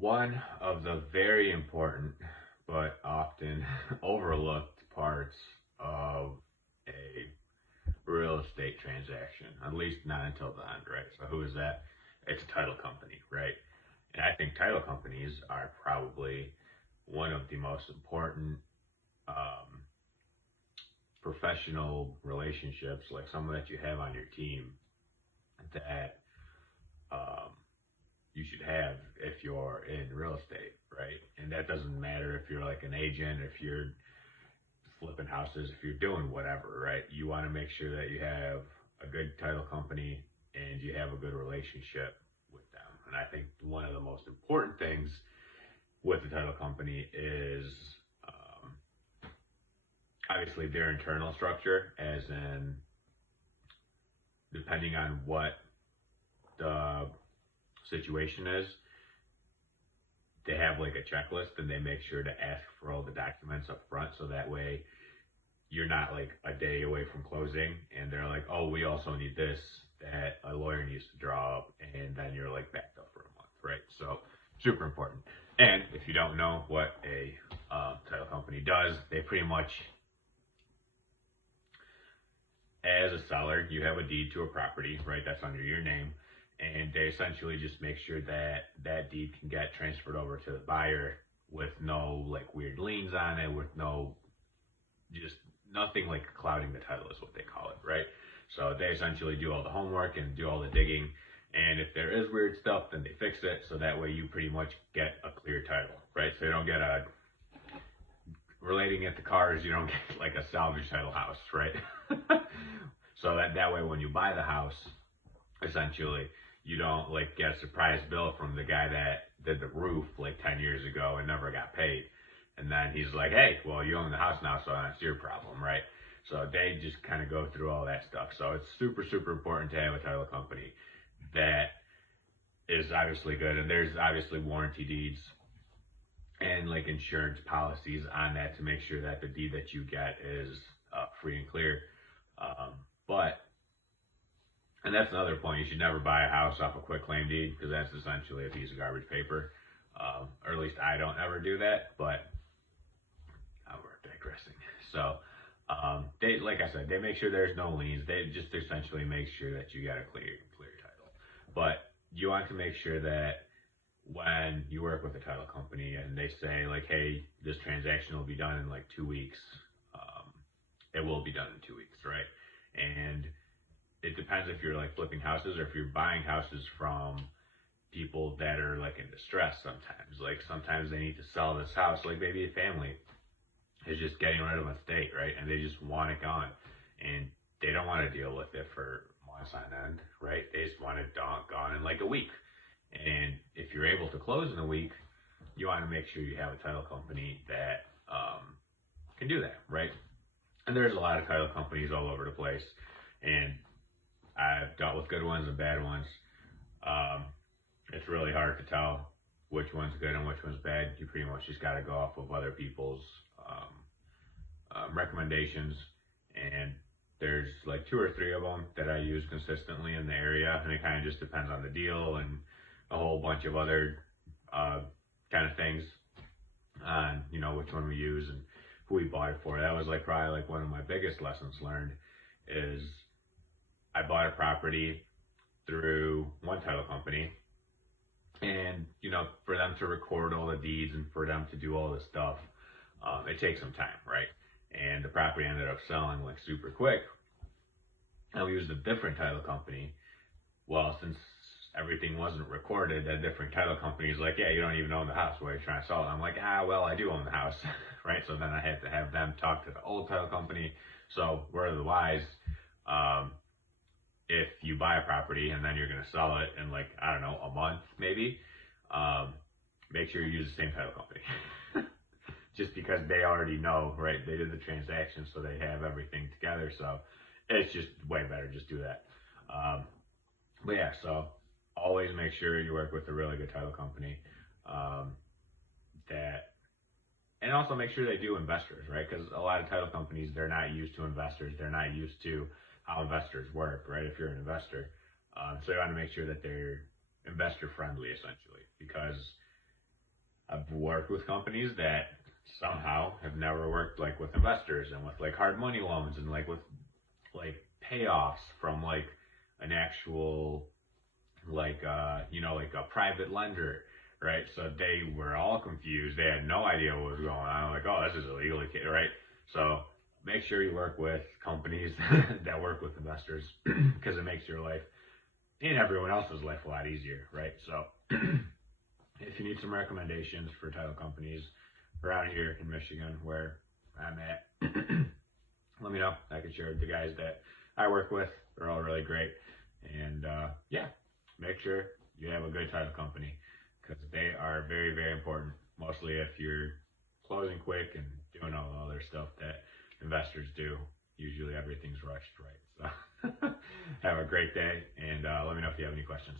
One of the very important but often overlooked parts of a real estate transaction, at least not until the end, right? So who is that? It's a title company, right? And I think title companies are probably one of the most important um, professional relationships, like someone that you have on your team that um, you should have if you're in real estate, right? And that doesn't matter if you're like an agent, if you're flipping houses, if you're doing whatever, right? You want to make sure that you have a good title company and you have a good relationship with them. And I think one of the most important things with the title company is um, obviously their internal structure, as in depending on what the situation is, they have like a checklist and they make sure to ask for all the documents up front so that way you're not like a day away from closing and they're like, oh, we also need this that a lawyer needs to draw up, and then you're like backed up for a month, right? So super important. And if you don't know what a title company does, they pretty much, as a seller, you have a deed to a property, right? That's under your name, and they essentially just make sure that that deed can get transferred over to the buyer with no like weird liens on it, with no just nothing like clouding the title is what they call it, right? So they essentially do all the homework and do all the digging. And if there is weird stuff, then they fix it. So that way you pretty much get a clear title, right? So you don't get a, relating it to cars, you don't get like a salvage title house, right? So that way when you buy the house, essentially, you don't like get a surprise bill from the guy that did the roof like 10 years ago and never got paid. And then he's like, hey, well, you own the house now, so that's your problem, right? So they just kind of go through all that stuff. So it's super, super important to have a title company that is obviously good. And there's obviously warranty deeds and like insurance policies on that to make sure that the deed that you get is free and clear. But and that's another point. You should never buy a house off a quick claim deed because that's essentially a piece of garbage paper. Or at least I don't ever do that. But we're digressing. So they, like I said, they make sure there's no liens. They just essentially make sure that you got a clear title. But you want to make sure that when you work with a title company and they say like, hey, this transaction will be done in like 2 weeks, it will be done in 2 weeks, right? And it depends if you're like flipping houses or if you're buying houses from people that are like in distress sometimes. Like sometimes they need to sell this house, like maybe a family is just getting rid of a estate, right? And they just want it gone. And they don't want to deal with it for months on end, right? They just want it gone in like a week. And if you're able to close in a week, you want to make sure you have a title company that can do that, right? And there's a lot of title companies all over the place. And I've dealt with good ones and bad ones. Um, it's really hard to tell which one's good and which one's bad. You pretty much just got to go off of other people's recommendations. And there's like two or three of them that I use consistently in the area, and it kind of just depends on the deal and a whole bunch of other uh, kind of things on which one we use and who we bought it for. That was like probably like one of my biggest lessons learned is I bought a property through one title company, and for them to record all the deeds and for them to do all this stuff, it takes some time, right? And the property ended up selling like super quick, and we used a different title company. Well, since everything wasn't recorded, that different title company is like, yeah, you don't even own the house. Why are you trying to sell it? I'm like, well, I do own the house, right? So then I had to have them talk to the old title company. So word of the wise, if you buy a property and then you're going to sell it in like, I don't know, a month maybe, make sure you use the same title company. Just because they already know, right? They did the transaction, so they have everything together. So it's just way better. Just do that. But yeah, so always make sure you work with a really good title company um, that, and also make sure they do investors, right? Because a lot of title companies, they're not used to investors. They're not used to how investors work, right? If you're an investor, so you want to make sure that they're investor friendly, essentially, because I've worked with companies that somehow have never worked like with investors and with like hard money loans and like with like payoffs from like an actual like like a private lender, right? So they were all confused. They had no idea what was going on. Like, oh, this is illegal, right? So make sure you work with companies that work with investors because it makes your life and everyone else's life a lot easier, right? So if you need some recommendations for title companies around here in Michigan where I'm at, let me know. I can share with the guys that I work with. They're all really great. And yeah, make sure you have a good title company because they are very, very important. Mostly if you're closing quick and doing all the other stuff that investors do. Usually everything's rushed, right? So have a great day and let me know if you have any questions.